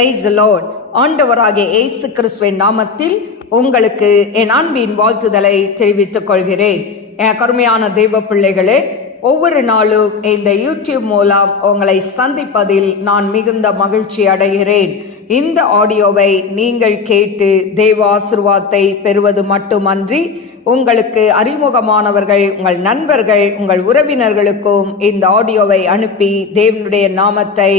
Price Lord ஆண்டவராகிய ஏசு கிறிஸ்துவின் நாமத்தில் உங்களுக்கு என் அன்பின் வாழ்த்துதலை தெரிவித்துக் கொள்கிறேன். என் கருமையான தெய்வ பிள்ளைகளே ஒவ்வொரு நாளும் இந்த யூடியூப் மூலம் உங்களை சந்திப்பதில் நான் மிகுந்த மகிழ்ச்சி அடைகிறேன். இந்த ஆடியோவை நீங்கள் கேட்டு தெய்வ ஆசிர்வாதத்தை பெறுவது மட்டுமன்றி உங்களுக்கு அறிமுகமானவர்கள் உங்கள் நண்பர்கள் உங்கள் உறவினர்களுக்கும் இந்த ஆடியோவை அனுப்பி தேவனுடைய நாமத்தை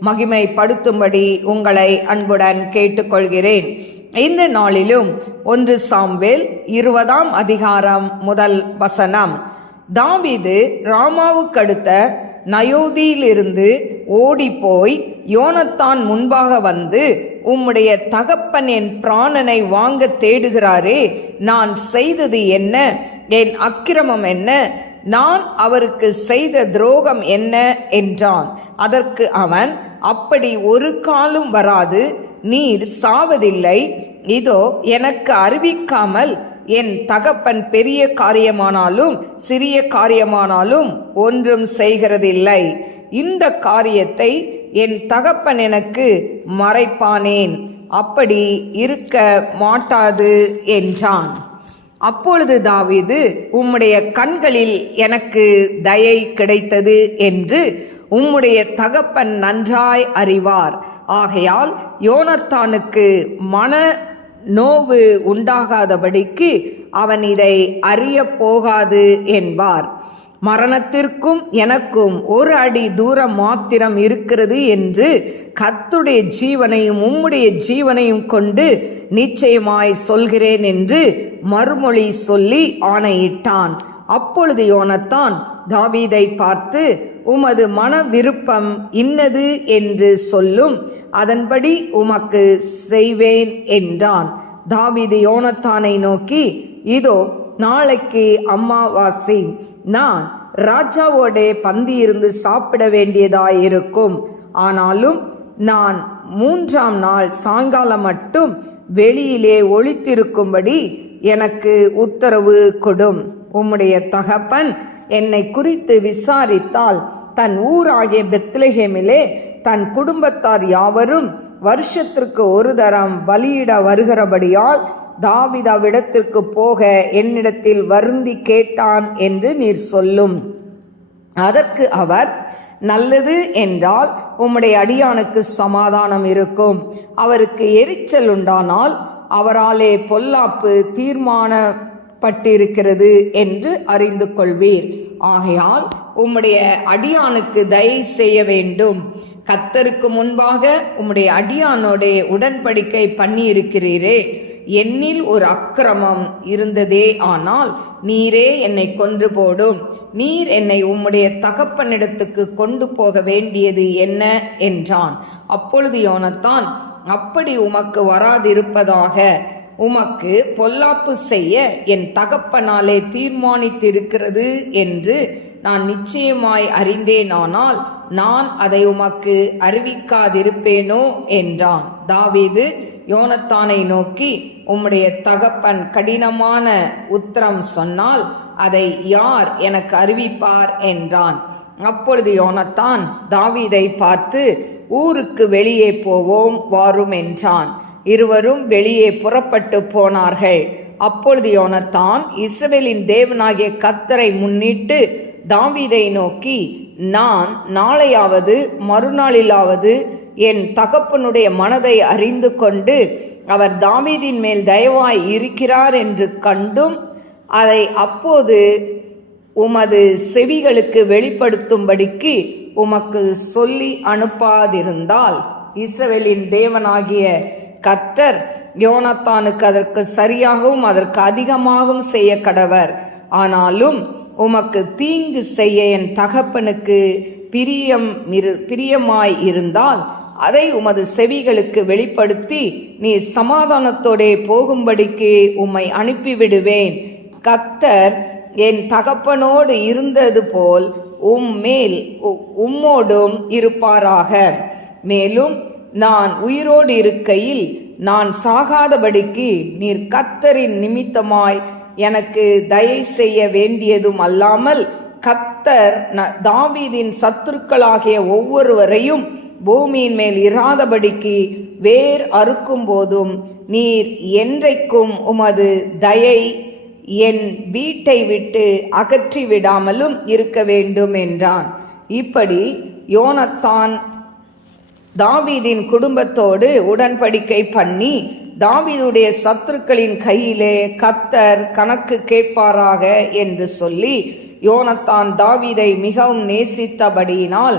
மகிமைப்படுத்தும்படி உங்களை அன்புடன் கேட்டுக்கொள்கிறேன். இந்த நாளிலும் ஒன்று சாம்வேல் இருபதாம் அதிகாரம் முதல் வசனம். தாவீது ராமாவுக்கடுத்த நயோதியிலிருந்து ஓடிப்போய் யோனத்தான் முன்பாக வந்து உம்முடைய தகப்பன் என் பிராணனை வாங்க தேடுகிறாரே நான் செய்தது என்ன? என் அக்கிரமம் என்ன? நான் அவருக்கு செய்த துரோகம் என்ன? என்றான். அதற்கு அவன் அப்படி ஒரு காலும் வராது நீர் சாவதில்லை. இதோ எனக்கு அறிவிக்காமல் என் தகப்பன் பெரிய காரியமானாலும் சிறிய காரியமானாலும் ஒன்றும் செய்கிறதில்லை. இந்த காரியத்தை என் தகப்பன் எனக்கு மறைப்பானேன். அப்படி இருக்க மாட்டாது என்றான். அப்பொழுது தாவிது உம்முடைய கண்களில் எனக்கு தயை கிடைத்தது என்று உம்முடைய தகப்பன் நன்றாய் அறிவார். ஆகையால் யோனத்தானுக்கு மன நோவு உண்டாகாதபடிக்கு அவன் இதை அறிய போகாது என்பார். மரணத்திற்கும் எனக்கும் ஒரு அடி தூரம் மாத்திரம் இருக்கிறது என்று கத்துடைய ஜீவனையும் உம்முடைய ஜீவனையும் கொண்டு நிச்சயமாய் சொல்கிறேன் என்று மறுமொழி சொல்லி ஆணையிட்டான். அப்பொழுது யோனத்தான் தாவீதை பார்த்து உமது மன விருப்பம் இன்னது என்று சொல்லும். அதன்படி உமக்கு செய்வேன் என்றான். தாவீது யோனத்தானை நோக்கி இதோ நாளைக்கு அம்மாவாசை. நான் ராஜாவோட பந்தி இருந்து சாப்பிட வேண்டியதாயிருக்கும். ஆனாலும் நான் மூன்றாம் நாள் சாயங்காலம் மட்டும் வெளியிலே ஒளித்திருக்கும்படி எனக்கு உத்தரவு கொடும். உம்முடைய தகப்பன் என்னை குறித்து விசாரித்தால் தன் ஊராகிய பெத்லஹேமிலே தன் குடும்பத்தார் யாவரும் வருஷத்திற்கு ஒரு தரம் பலியிட வருகிறபடியால் தாவிதாவிடத்திற்கு போக என்னிடத்தில் வருந்தி கேட்டான் என்று நீர் சொல்லும். அதற்கு அவர் நல்லது என்றால் உம்முடைய அடியானுக்கு சமாதானம் இருக்கும். அவருக்கு எரிச்சல் உண்டானால் அவராலே பொல்லாப்பு தீர்மான பட்டிருக்கிறது என்று அறிந்து கொள்வீர். ஆகையால் உம்முடைய அடியானுக்கு தயவு செய்ய வேண்டும். கத்தருக்கு முன்பாக உம்முடைய அடியானோட உடன்படிக்கை பண்ணியிருக்கிறீரே. என்னில் ஒரு அக்கிரமம் இருந்ததே ஆனால் நீரே என்னை கொன்று போடும். நீர் என்னை உம்முடைய தகப்பனிடத்துக்கு கொண்டு போக வேண்டியது என்ன? என்றான். அப்பொழுது யோனத்தான் அப்படி உமக்கு வராதிருப்பதாக. உமக்கு பொல்லாப்பு செய்ய என் தகப்பனாலே தீர்மானித்திருக்கிறது என்று நான் நிச்சயமாய் அறிந்தேனானால் நான் அதை உமக்கு அறிவிக்காதிருப்பேனோ என்றான். தாவீது யோனத்தானை நோக்கி உம்முடைய தகப்பன் கடினமான உத்தரம் சொன்னால் அதை யார் எனக்கு அறிவிப்பார்? என்றான். அப்பொழுது யோனத்தான் தாவீதை பார்த்து ஊருக்கு வெளியே போவோம் வாரும் என்றான் இருவரும் வெளியே புறப்பட்டு போனார்கள். அப்பொழுது யோனத்தான் இஸ்ரேலின் தேவனாகிய கத்தரை முன்னிட்டு தாவிதை நோக்கி நான் நாளையாவது மறுநாளிலாவது என் தகப்பனுடைய மனதை அறிந்து கொண்டு அவர் தாவீதின் மேல் தயவாய் இருக்கிறார் என்று கண்டும் அதை அப்போது உமது செவிகளுக்கு வெளிப்படுத்தும்படிக்கு உமக்கு சொல்லி அனுப்பாதிருந்தால் இஸ்ரவேலின் தேவனாகிய கத்தர் யோனத்தானுக்கு அதற்கு சரியாகவும் அதற்கு அதிகமாகவும் செய்ய கடவர். ஆனாலும் உமக்கு தீங்கு செய்ய என் தகப்பனுக்கு பிரியம் இரு பிரியமாய் இருந்தால் அதை உமது செவிகளுக்கு வெளிப்படுத்தி நீ சமாதானத்தோடே போகும்படிக்கு உம்மை அனுப்பிவிடுவேன். கத்தர் என் தகப்பனோடு இருந்தது போல் உம் மேல் உம்மோடும் இருப்பாராக. மேலும் நான் உயிரோடு இருக்கையில் நான் சாகாதபடிக்கு நீர் கத்தரின் நிமித்தமாய் எனக்கு தயை செய்ய வேண்டியதும் அல்லாமல் கத்தர் தாவீதின் சத்துருக்களாகிய ஒவ்வொருவரையும் பூமியின் மேல் இராதபடிக்கு வேர் அறுக்கும் போதும் நீர் என்றைக்கும் உமது தயை என் வீட்டை விட்டு அகற்றி விடாமலும் இருக்க வேண்டும் என்றான். இப்படி யோனத்தான் தாவீதின் குடும்பத்தோடு உடன்படிக்கை பண்ணி தாவீதுடைய சத்துருக்களின் கையிலே கத்தர் கணக்கு கேட்பாராக என்று சொல்லி யோனத்தான் தாவீதை மிகவும் நேசித்தபடியினால்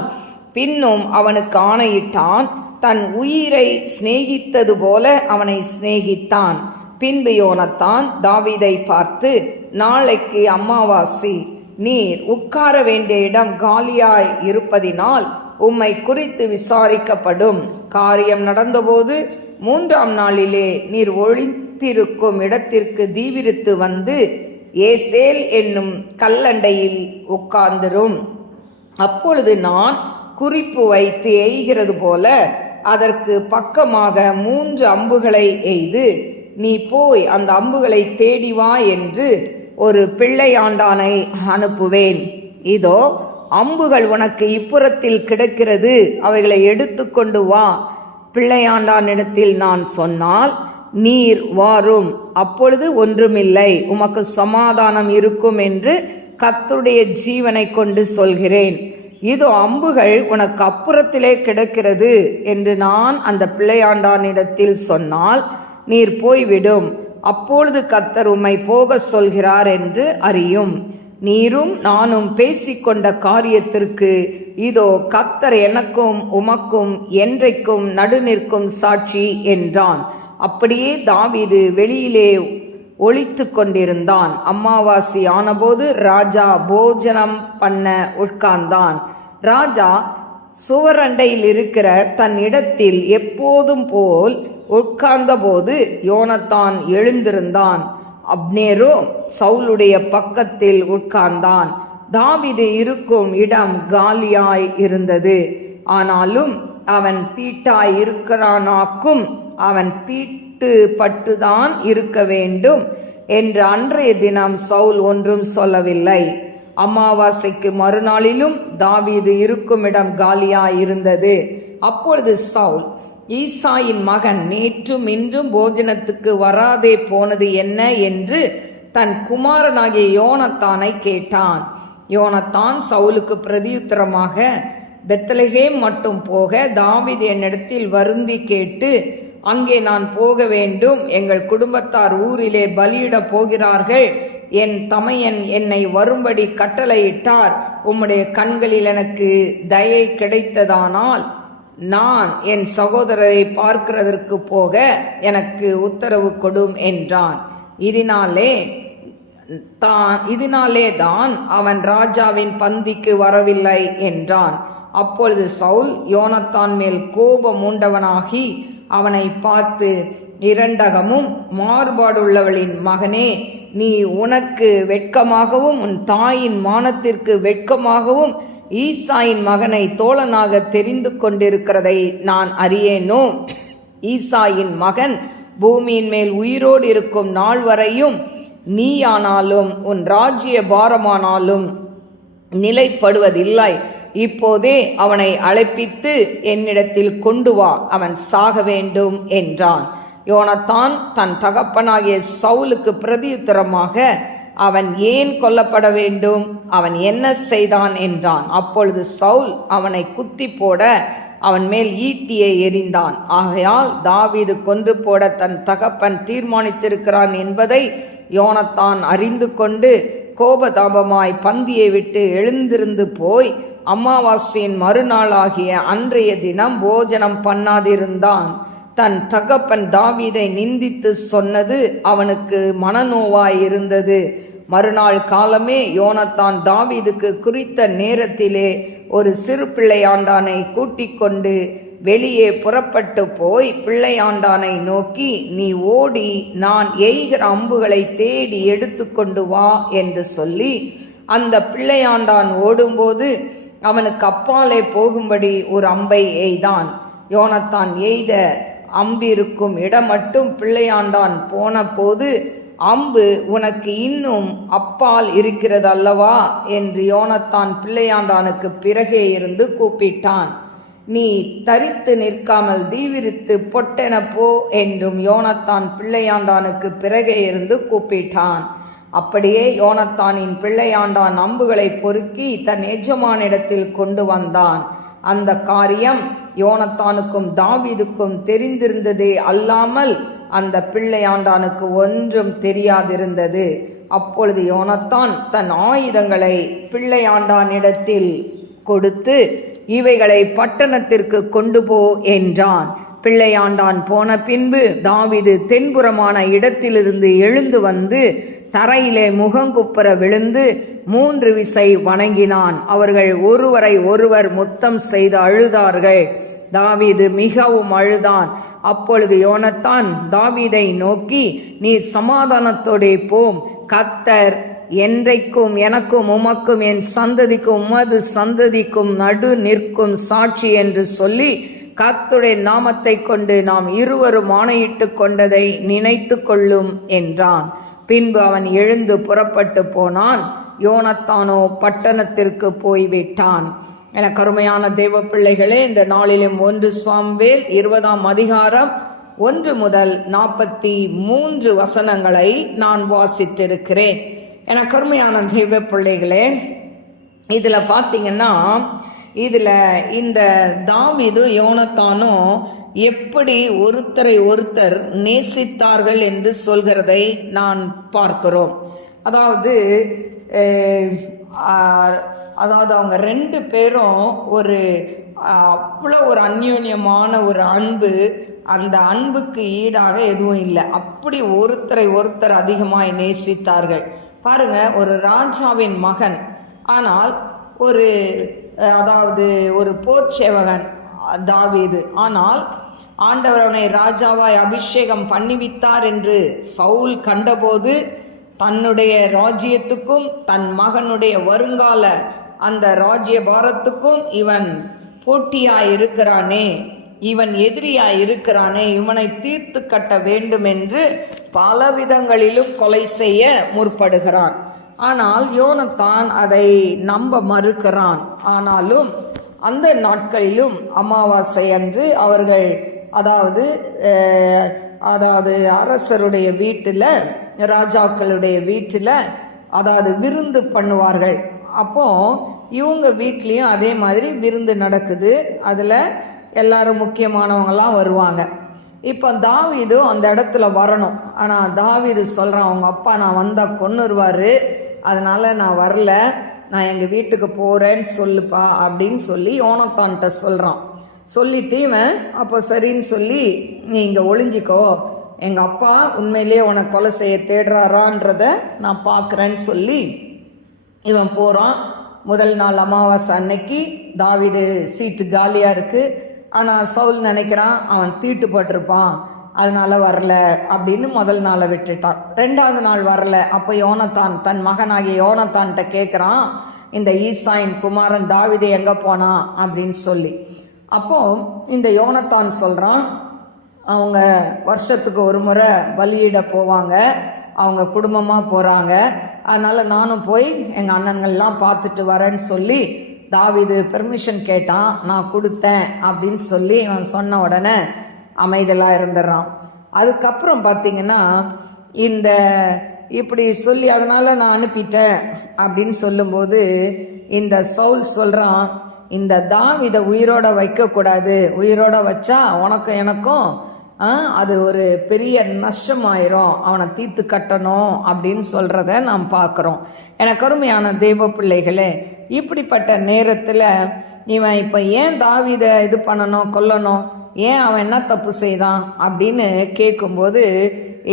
பின்னும் அவனுக்கு ஆணையிட்டான். தன் உயிரை சிநேகித்தது போல அவனை சிநேகித்தான். பின்பு யோனத்தான் தாவீதை பார்த்து நாளைக்கு அம்மாவாசி நீர் உட்கார வேண்டிய இடம் காலியாய் இருப்பதினால் உம்மை குறித்து விசாரிக்கப்படும். காரியம் நடந்தபோது மூன்றாம் நாளிலே நீர் ஒழித்திருக்கும் இடத்திற்கு தீவிரித்து வந்து ஏசேல் என்னும் கல்லண்டையில் உட்கார்ந்திரும். அப்பொழுது நான் குறிப்பு வைத்து எய்கிறது போல அதற்கு பக்கமாக மூன்று அம்புகளை எய்து நீ போய் அந்த அம்புகளை தேடி வா என்று ஒரு பிள்ளையாண்டானை அனுப்புவேன். இதோ அம்புகள் உனக்கு இப்புறத்தில் கிடக்கிறது. அவைகளை எடுத்துக்கொண்டு வா. பிள்ளையாண்டானிடத்தில் நான் சொன்னால் நீர் வாரும். அப்பொழுது ஒன்றுமில்லை. உமக்கு சமாதானம் இருக்கும் என்று கத்துடைய ஜீவனை கொண்டு சொல்கிறேன். இதோ அம்புகள் உனக்கு அப்புறத்திலே கிடக்கிறது என்று நான் அந்த பிள்ளையாண்டானிடத்தில் சொன்னால் நீர் போய்விடும். அப்பொழுது கத்தர் உம்மை போக சொல்கிறார் என்று அறியும். நீரும் நானும் பேசிக்கொண்ட காரியத்திற்கு இதோ கத்தர் எனக்கும் உமக்கும் என்றைக்கும் நடுநிற்கும் சாட்சி என்றான். அப்படியே தாவிது வெளியிலே ஒழித்து கொண்டிருந்தான். அம்மாவாசி ஆனபோது ராஜா போஜனம் பண்ண உட்கார்ந்தான். ராஜா சுவரண்டையில் இருக்கிற தன் இடத்தில் எப்போதும் போல் உட்கார்ந்தபோது யோனத்தான் எழுந்திருந்தான். அப்னேரோ சவுலுடைய பக்கத்தில் உட்கார்ந்தான். தாவிது இருக்கும் இடம் காலியாய் இருந்தது. ஆனாலும் அவன் தீட்டாய் இருக்கிறானாக்கும் அவன் தீட்டு பட்டுதான் இருக்க வேண்டும் என்று அன்றைய தினம் சவுல் ஒன்றும் சொல்லவில்லை. அமாவாசைக்கு மறுநாளிலும் தாவீது இருக்கும் இடம் காலியாய் இருந்தது. அப்பொழுது சவுல் ஈசாயின் மகன் நேற்றும் இன்றும் போஜனத்துக்கு வராதே போனது என்ன என்று தன் குமாரனாகிய யோனத்தானை கேட்டான். யோனத்தான் சவுலுக்கு பிரதியுத்தரமாக பெத்தலகேம் மட்டும் போக தாவிது என்னிடத்தில் வருந்தி கேட்டு அங்கே நான் போக வேண்டும் எங்கள் குடும்பத்தார் ஊரிலே பலியிடப் போகிறார்கள் என் தமையன் என்னை வரும்படி கட்டளையிட்டார் உம்முடைய கண்களில் எனக்கு தயை கிடைத்ததானால் நான் என் சகோதரரை பார்க்கிறதற்கு போக எனக்கு உத்தரவு கொடும் என்றான். இதனாலே தான் இதனாலே தான் அவன் ராஜாவின் பந்திக்கு வரவில்லை என்றான். அப்பொழுது சவுல் யோனத்தான் மேல் கோபம் உண்டவனாகி அவனை பார்த்து இரண்டகமும் மாறுபாடுள்ளவளின் மகனே நீ உனக்கு வெட்கமாகவும் உன் தாயின் மானத்திற்கு வெட்கமாகவும் ஈசாயின் மகனை தோழனாக தெரிந்து கொண்டிருக்கிறதை நான் அறியேனோ? ஈசாயின் மகன் பூமியின் மேல் உயிரோடு இருக்கும் நாள் வரையும் நீயானாலும் உன் ராஜ்ய பாரமானாலும் நிலைப்படுவதில்லை. இப்போதே அவனை அழைப்பித்து என்னிடத்தில் கொண்டு வா அவன் சாக வேண்டும் என்றான். யோனத்தான் தன் தகப்பனாகிய சவுலுக்கு பிரதியுத்தரமாக அவன் ஏன் கொல்லப்பட வேண்டும்? அவன் என்ன செய்தான்? என்றான். அப்பொழுது சவுல் அவனை குத்தி போட அவன் மேல் ஈட்டியை எறிந்தான் ஆகையால் தாவீது கொன்று போட தன் தகப்பன் தீர்மானித்திருக்கிறான் என்பதை யோனத்தான் அறிந்து கொண்டு கோபதாபமாய் பந்தியை விட்டு எழுந்திருந்து போய் அமாவாசையின் மறுநாளாகிய அன்றைய தினம் போஜனம் பண்ணாதிருந்தான். தன் தகப்பன் தாவீதை நிந்தித்து சொன்னது அவனுக்கு மனநோவாய் இருந்தது மறுநாள் காலமே யோனத்தான் தாவீதுக்கு குறித்த நேரத்திலே ஒரு சிறு பிள்ளையாண்டானை கூட்டிக் கொண்டு வெளியே புறப்பட்டு போய் பிள்ளையாண்டானை நோக்கி நீ ஓடி நான் எய்கிற அம்புகளை தேடி எடுத்துக்கொண்டு வா என்று சொல்லி அந்த பிள்ளையாண்டான் ஓடும்போது அவனுக்கு அப்பாலே போகும்படி ஒரு அம்பை எய்தான். யோனத்தான் எய்த அம்பிருக்கும் இடம் மட்டும் பிள்ளையாண்டான் போன போது அம்பு உனக்கு இன்னும் அப்பால் இருக்கிறது அல்லவா என்று யோனத்தான் பிள்ளையாண்டானுக்கு பிறகே இருந்து கூப்பிட்டான். நீ தரித்து நிற்காமல் தீவிரித்து பொட்டென போ என்றும் யோனத்தான் பிள்ளையாண்டானுக்கு பிறகே இருந்து கூப்பிட்டான். அப்படியே யோனத்தானின் பிள்ளையாண்டான் அம்புகளை பொறுக்கி தன் எஜமானிடத்தில் கொண்டு வந்தான். அந்த காரியம் யோனத்தானுக்கும் தாவிதுக்கும் தெரிந்திருந்ததே அல்லாமல் அந்த பிள்ளையாண்டானுக்கு ஒன்றும் தெரியாதிருந்தது. அப்பொழுது யோனத்தான் தன் ஆயுதங்களை பிள்ளையாண்டானிடத்தில் கொடுத்து இவைகளை பட்டணத்திற்கு கொண்டு போ என்றான். பிள்ளையாண்டான் போன பின்பு தாவிது தென்புறமான இடத்திலிருந்து எழுந்து வந்து தரையிலே முகங்குப்புற விழுந்து மூன்று விசை வணங்கினான். அவர்கள் ஒருவரை ஒருவர் முத்தம் செய்து அழுதார்கள். தாவீது மிகவும் அழுதான். அப்பொழுது யோனத்தான் தாவீதை நோக்கி நீ சமாதானத்தோடே போம் கத்தர் என்றைக்கும் எனக்கும் உமக்கும் என் சந்ததிக்கும் உமது சந்ததிக்கும் நடு நிற்கும் சாட்சி என்று சொல்லி கத்துடைய நாமத்தை கொண்டு நாம் இருவரும் ஆணையிட்டு கொண்டதை நினைத்து கொள்ளும் என்றான். பின்பு அவன் எழுந்து புறப்பட்டு போனான். யோனத்தானோ பட்டணத்திற்கு போய்விட்டான். என கருமையான தெய்வ பிள்ளைகளே இந்த நாளிலும் ஒன்று சாம்வேல் இருபதாம் அதிகாரம் ஒன்று முதல் நாற்பத்தி மூன்று வசனங்களை நான் வாசித்திருக்கிறேன். என கருமையான தெய்வ பிள்ளைகளே இதில் பார்த்தீங்கன்னா இதில் இந்த தாவீதும் யோனத்தானும் எப்படி ஒருத்தரை ஒருத்தர் நேசித்தார்கள் என்று சொல்கிறதை நான் பார்க்கிறோம். அதாவது அதாவது அவங்க ரெண்டு பேரும் ஒரு அவ்வளோ ஒரு அந்யோன்யமான ஒரு அன்பு. அந்த அன்புக்கு ஈடாக எதுவும் இல்லை. அப்படி ஒருத்தரை ஒருத்தர் அதிகமாக நேசித்தார்கள். பாருங்கள் ஒரு ராஜாவின் மகன். ஆனால் ஒரு அதாவது ஒரு போர்ச்சேவகன் தாவீது. ஆனால் ஆண்டவர் அவனை ராஜாவாய் அபிஷேகம் பண்ணிவித்தார் என்று சவுல் கண்டபோது தன்னுடைய ராஜ்யத்துக்கும் தன் மகனுடைய வருங்கால அந்த ராஜ்ய பாரத்துக்கும் இவன் போட்டியாக இருக்கிறானே இவன் எதிரியாக இருக்கிறானே இவனை தீர்த்து கட்ட வேண்டும் என்று பல விதங்களிலும் கொலை செய்ய முற்படுகிறான். ஆனால் யோனத்தான் அதை நம்ப மறுக்கிறான். ஆனாலும் அந்த நாட்களிலும் அமாவாசை அன்று அவர்கள் அதாவது அதாவது அரசருடைய வீட்டில் ராஜாக்களுடைய வீட்டில் அதாவது விருந்து பண்ணுவார்கள். அப்போது இவங்க வீட்லேயும் அதே மாதிரி விருந்து நடக்குது. அதில் எல்லாரும் முக்கியமானவங்களாம் வருவாங்க. இப்போ தாவீதும் அந்த இடத்துல வரணும். ஆனால் தாவீது சொல்கிறான் அவங்க அப்பா நான் வந்தால் கொன்னுருவார். அதனால் நான் வரல. நான் எங்கள் வீட்டுக்கு போகிறேன்னு சொல்லுப்பா அப்படின்னு சொல்லி ஓனத்தான்கிட்ட சொல்கிறான் சொல்லிட்டு இவன் அப்போ சரின்னு சொல்லி நீ இங்கே ஒளிஞ்சிக்கோ. எங்கள் அப்பா உண்மையிலேயே உனக்கு கொலை செய்ய தேடுறாரான்றத நான் பார்க்குறேன்னு சொல்லி இவன் போகிறான் முதல் நாள் அமாவாசை அன்னைக்கு தாவிது சீட்டு காலியாக இருக்குது ஆனால் சவுல் நினைக்கிறான் அவன் தீட்டுப்பட்டிருப்பான் அதனால் வரல அப்படின்னு முதல் நாளை விட்டுட்டான். ரெண்டாவது நாள் வரல. அப்போ யோனத்தான் தன் மகனாகிய யோனத்தான்கிட்ட கேட்குறான் இந்த ஈசாயின் குமாரன் தாவிது எங்கே போனான் அப்படின்னு சொல்லி. அப்போ இந்த யோனத்தான் சொல்கிறான் அவங்க வருஷத்துக்கு ஒரு முறை பலியிட போவாங்க. அவங்க குடும்பமாக போகிறாங்க அதனால் நானும் போய் எங்கள் அண்ணன்கள்லாம் பார்த்துட்டு வரேன்னு சொல்லி தாவிது பெர்மிஷன் கேட்டான். நான் கொடுத்தேன் அப்படின்னு சொல்லி அவன் சொன்ன உடனே அமைதலாக இருந்துடுறான். அதுக்கப்புறம் பார்த்தீங்கன்னா இந்த இப்படி சொல்லி அதனால் நான் அனுப்பிட்டேன் அப்படின்னு சொல்லும்போது இந்த சவுல் சொல்கிறான் இந்த தாவிதை உயிரோட வைக்கக்கூடாது. உயிரோட வச்சா உனக்கும் எனக்கும் அது ஒரு பெரிய நஷ்டமாயிரும். அவனை தீர்த்து கட்டணும் அப்படின்னு சொல்கிறத நாம் பார்க்குறோம். எனக்கு அருமையான தெய்வ பிள்ளைகளே இப்படிப்பட்ட நேரத்தில் இவன் இப்போ ஏன் தாவித இது பண்ணணும் கொல்லணும் ஏன் அவன் என்ன தப்பு செய்தான் அப்படின்னு கேட்கும்போது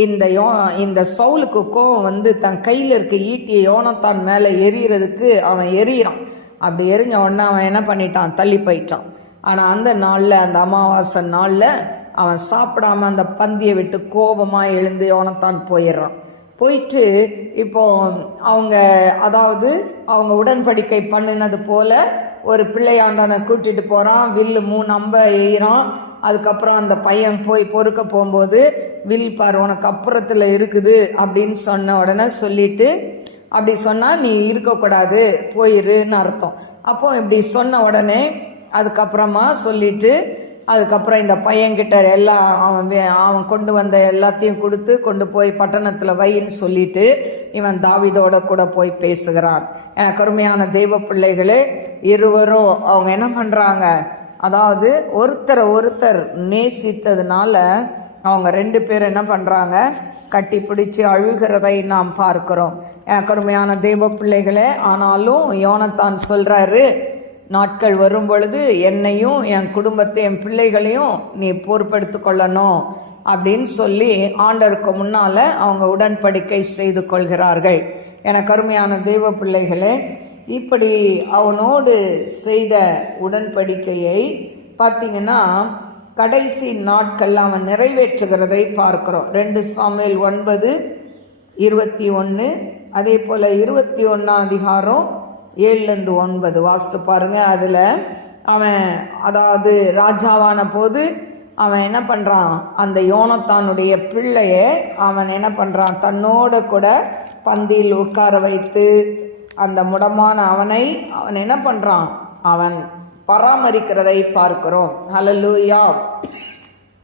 இந்த யோ இந்த சவுலுக்கு கோவம் வந்து தன் கையில் இருக்க ஈட்டிய யோனத்தான் மேலே எரியறதுக்கு அவன் எரியறான் அப்படி எரிஞ்ச உடனே அவன் என்ன பண்ணிட்டான்? தள்ளி போயிட்டான். ஆனால் அந்த நாளில் அந்த அமாவாசை நாளில் அவன் சாப்பிடாம அந்த பந்தியை விட்டு கோபமாக எழுந்து யோனத்தான் போயிடுறான். போயிட்டு இப்போ அவங்க அதாவது அவங்க உடன்படிக்கை பண்ணினது போல ஒரு பிள்ளையாண்டனை கூட்டிட்டு போகிறான் வில்லு மூணு நம்ப எய்கிறான் அதுக்கப்புறம் அந்த பையன் போய் பொறுக்க போகும்போது வில் பாரு உனக்கு அப்புறத்தில் இருக்குது அப்படின்னு சொன்ன உடனே சொல்லிட்டு அப்படி சொன்னால் நீ இருக்கக்கூடாது போயிருன்னு அர்த்தம். அப்போ இப்படி சொன்ன உடனே அதுக்கப்புறமா சொல்லிட்டு அதுக்கப்புறம் இந்த பையன்கிட்ட எல்லா அவன் அவன் கொண்டு வந்த எல்லாத்தையும் கொடுத்து கொண்டு போய் பட்டணத்தில் வைன்னு சொல்லிட்டு இவன் தாவிதோட கூட போய் பேசுகிறான். எனக்கு அருமையான தெய்வ பிள்ளைகளே இருவரும் அவங்க என்ன பண்ணுறாங்க அதாவது ஒருத்தரை ஒருத்தர் நேசித்ததுனால அவங்க ரெண்டு பேர் என்ன பண்ணுறாங்க கட்டி பிடிச்சி அழுகிறதை நாம் பார்க்கிறோம். எனக்கு அருமையான தெய்வ பிள்ளைகளே ஆனாலும் யோனத்தான் சொல்கிறாரு நாட்கள் வரும் பொழுது என்னையும் என் குடும்பத்தை என் பிள்ளைகளையும் நீ பொறுப்பெடுத்து கொள்ளணும் அப்படின்னு சொல்லி ஆண்டருக்கு முன்னால் அவங்க உடன்படிக்கை செய்து கொள்கிறார்கள். எனக்கு அருமையான தெய்வ பிள்ளைகளே இப்படி அவனோடு செய்த உடன்படிக்கையை பார்த்தீங்கன்னா கடைசி நாட்கள் அவன் நிறைவேற்றுகிறதை பார்க்குறோம். ரெண்டு சாமியில் ஒன்பது இருபத்தி ஒன்று அதே போல் இருபத்தி ஒன்றாம் அதிகாரம் ஏழுலேருந்து ஒன்பது. வாஸ்து பாருங்க அதில் அவன் அதாவது ராஜாவான போது அவன் என்ன பண்ணுறான் அந்த யோனத்தானுடைய பிள்ளைய அவன் என்ன பண்ணுறான் தன்னோட கூட பந்தியில் உட்கார வைத்து அந்த முடமான அவனை அவன் என்ன பண்ணுறான் அவன் பராமரிக்கிறதை பார்க்கிறோம். ஹalleluya.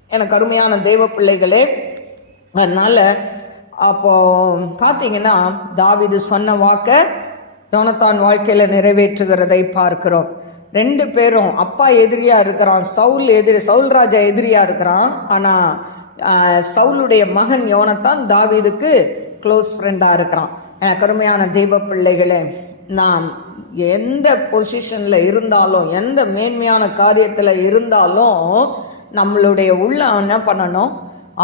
எனக்கு அருமையான தெய்வ பிள்ளைகளே அதனால் அப்போ பார்த்தீங்கன்னா தாவிது சொன்ன வாக்கை யோனத்தான் வாழ்க்கையில் நிறைவேற்றுகிறதை பார்க்கிறோம். ரெண்டு பேரும் அப்பா எதிரியாக இருக்கிறான் சவுல் எதிரி சவுல் ராஜா எதிரியாக இருக்கிறான். ஆனால் சவுளுடைய சவுலுடைய மகன் யோனத்தான் தாவீதுக்கு க்ளோஸ் ஃப்ரெண்டாக இருக்கிறான். எனக்கு அருமையான தெய்வ பிள்ளைகளே நாம் எந்த பொசிஷனில் இருந்தாலும் எந்த மேன்மையான காரியத்தில் இருந்தாலும் நம்மளுடைய உள்ள என்ன பண்ணணும்?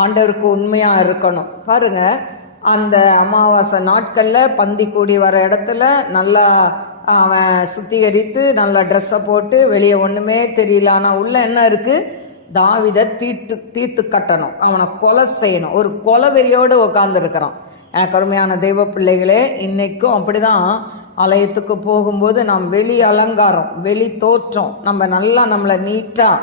ஆண்டவருக்கு உண்மையாக இருக்கணும். பாருங்கள் அந்த அமாவாசை நாட்களில் பந்தி கூடி வர இடத்துல நல்லா அவன் சுத்திகரித்து நல்லா ட்ரெஸ்ஸை போட்டு வெளியே ஒன்றுமே தெரியல. ஆனால் உள்ள என்ன இருக்குது தாவிதை தீர்த்து தீர்த்து கட்டணும். அவனை கொலை செய்யணும். ஒரு கொலை வெறியோடு உட்காந்துருக்கிறான் எனக்கு அருமையான தெய்வ பிள்ளைகளே இன்னைக்கும் அப்படிதான் ஆலயத்துக்கு போகும்போது நாம் வெளி அலங்காரம் வெளி தோற்றம் நம்ம நல்லா நம்மளை நீட்டாக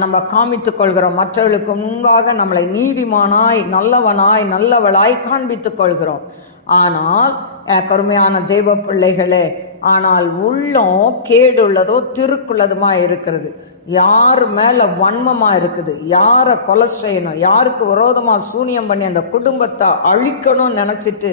நம்ம காமித்துக் கொள்கிறோம் மற்றவர்களுக்கு முன்பாக நம்மளை நீதிமானாய் நல்லவனாய் நல்லவளாய் காண்பித்துக் கொள்கிறோம். ஆனால் கருமையான தெய்வ பிள்ளைகளே ஆனால் உள்ளம் கேடுள்ளதோ திருக்குள்ளதுமாக இருக்கிறது. யார் மேலே வன்மமாக இருக்குது? யாரை கொலை செய்யணும்? யாருக்கு விரோதமாக சூனியம் பண்ணி அந்த குடும்பத்தை அழிக்கணும்னு நினச்சிட்டு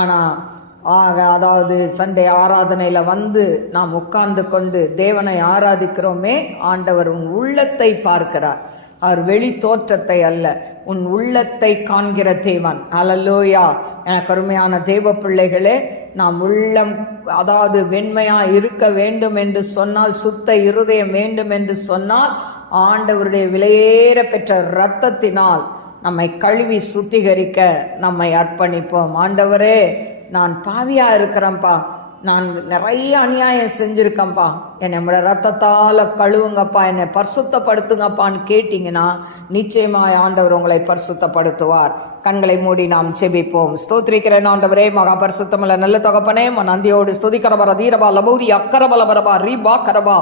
ஆனால் ஆக அதாவது சண்டே ஆராதனையில் வந்து நாம் உட்கார்ந்து கொண்டு தேவனை ஆராதிக்கிறோமே ஆண்டவர் உன் உள்ளத்தை பார்க்கிறார். அவர் வெளி தோற்றத்தை அல்ல உன் உள்ளத்தை காண்கிற தேவன். அலல்லோயா எனக்கு அருமையான தேவ பிள்ளைகளே நாம் உள்ளம் அதாவது வெண்மையாக இருக்க வேண்டும் என்று சொன்னால் சுத்த இருதயம் வேண்டும் என்று சொன்னால் ஆண்டவருடைய விலையேற பெற்ற இரத்தத்தினால் நம்மை கழுவி சுத்திகரிக்க நம்மை அர்ப்பணிப்போம். ஆண்டவரே நான் பாவியா இருக்கிறேன்ப்பா நான் நிறைய அநியாயம் செஞ்சுருக்கேன்ப்பா. என்னை ரத்தத்தால் கழுவுங்கப்பா. என்னை பரிசுத்தப்படுத்துங்கப்பான்னு கேட்டிங்கன்னா நிச்சயமாய் ஆண்டவர் உங்களை பரிசுத்தப்படுத்துவார். கண்களை மூடி நாம் செபிப்போம் ஸ்தோத்திரிக்கிறேன் ஆண்டவரே மகா பரிசுத்தமல்ல நல்ல தகப்பனே மன் நந்தியோடு ஸ்துதிக்கரபர தீரபா லபௌரி அக்கரபலபரபா ரீபா கரபா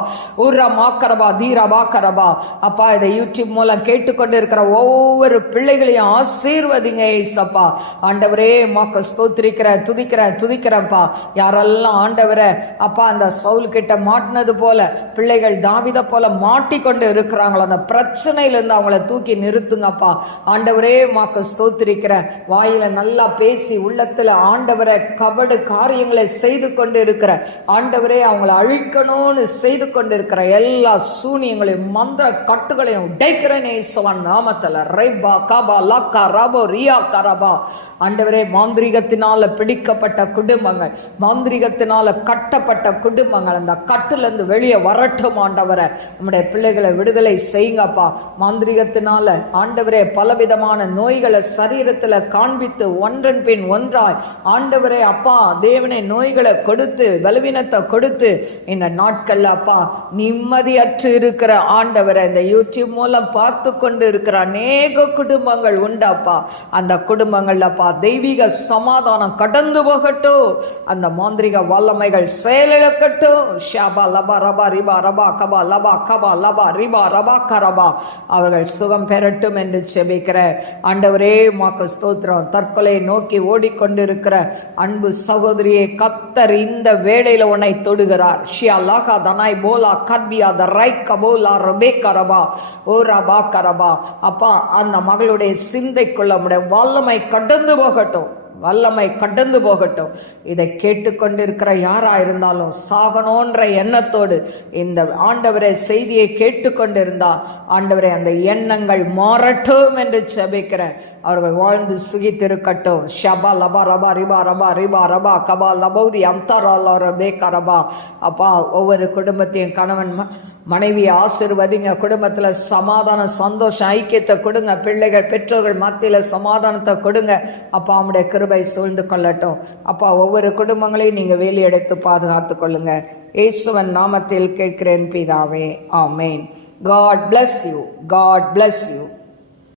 உர்ரா மாக்கரபா தீரபா கரபா அப்பா இதை யூடியூப் மூலம் கேட்டுக்கொண்டு இருக்கிற ஒவ்வொரு பிள்ளைகளையும் ஆசீர்வதிங்க ஏசப்பா. ஆண்டவரே மாக்க ஸ்தோத்திரிக்கிற துதிக்கிற துதிக்கிறப்பா யாரெல்லாம் ஆண்டவரை. அப்பா அந்த சவுல் கிட்ட மாட்டினது போல பிள்ளைகள் தாவித போல மாட்டிக்கொண்டு இருக்கிறாங்களோ அந்த பிரச்சனையிலேருந்து அவங்கள தூக்கி நிறுத்துங்கப்பா. ஆண்டவரே மாக்க ஸ்தோத்திரிக்கிற வாயில நல்லா பேசி உள்ளத்துல ஆண்டவரை கபடு காரியங்களை செய்து கொண்டு இருக்கிற ஆண்டவரே அவங்கள அழிக்கணும்னு செய்து கொண்டு இருக்கிற எல்லா சூனியங்களையும் மந்திர கட்டுகளையும் உடைக்கிறேன். இயேசுவின் நாமத்தில். ரைபா காபா லாக்கா ராபோ ரியா கரபா. ஆண்டவரே மாந்திரிகத்தினால பிடிக்கப்பட்ட குடும்பங்கள் மாந்திரிகத்தினால கட்டப்பட்ட குடும்பங்கள் அந்த கட்டுலேருந்து வெளியே வரட்டும் ஆண்டவரை. நம்முடைய பிள்ளைகளை விடுதலை செய்யுங்கப்பா. மாந்திரிகத்தினால ஆண்டவரே பலவிதமான நோய்களை சரீரத்துல காண்பித்து ஒன்றன் பின் ஒன்றாய். ஆண்டவரே அப்பா தேவனை நோய்களை கொடுத்து பலவீனத்தை கொடுத்து இந்த நாட்களில் அப்பா நிம்மதியற்று இருக்கிற ஆண்டவரை இந்த யூடியூப் மூலம் பார்த்து கொண்டு இருக்கிற அநேக குடும்பங்கள் உண்டாப்பா அந்த குடும்பங்கள்லப்பா தெய்வீக சமாதானம் கடந்து போகட்டும். அந்த மாந்திரிக வல்லமைகள் செயலிழக்கட்டும் ஷாபா லபா ரபா ரிபா ரபா கபா லபா கபா லபா ரிபா ரபா கரபா. அவர்கள் சுகம் பெறட்டும் என்று செபிக்கிற ஆண்டவரே மாக்கு ஸ்தோத்திரம். தற்கொலை நோக்கி ஓடிக்கொண்டிருக்கிற அன்பு சகோதரியை கத்தர் இந்த வேளையில் உன்னை தொடுகிறார். ஷியா லாகா தனாய் போலா கர்பியா த ரை கபோலா ரபே கரபா. ஓ ரபா கரபா. அப்பா அந்த மகளுடைய சிந்தைக்குள்ள நம்முடைய வல்லமை கடந்து போகட்டும். வல்லமை கடந்து போகட்டும். இதை கேட்டுக்கொண்டிருக்கிற யாரா இருந்தாலும் சாகணுன்ற எண்ணத்தோடு இந்த ஆண்டவரை செய்தியை கேட்டுக்கொண்டிருந்தா ஆண்டவரை அந்த எண்ணங்கள் மாறட்டும் என்று செபிக்கிறேன் அவர்கள் வாழ்ந்து சுகித்திருக்கட்டும். ஷபா லபா ரபா ரிபா ரபா ரிபா ரபா கபா லபௌரி அம்தாரா ரபே கரபா. அப்பா ஒவ்வொரு குடும்பத்தையும் கணவன் மனைவி ஆசிர்வதிங்க குடும்பத்தில் சமாதானம் சந்தோஷம் ஐக்கியத்தை கொடுங்க. பிள்ளைகள் பெற்றோர்கள் மத்தியில் சமாதானத்தை கொடுங்க. அப்பா அவனுடைய கிருபை சூழ்ந்து கொள்ளட்டும். அப்பா ஒவ்வொரு குடும்பங்களையும் நீங்கள் வேலையெடுத்து பாதுகாத்து கொள்ளுங்க. இயேசுவன் நாமத்தில் கேட்கிறேன் பிதாவே. ஆமேன். God bless you God bless you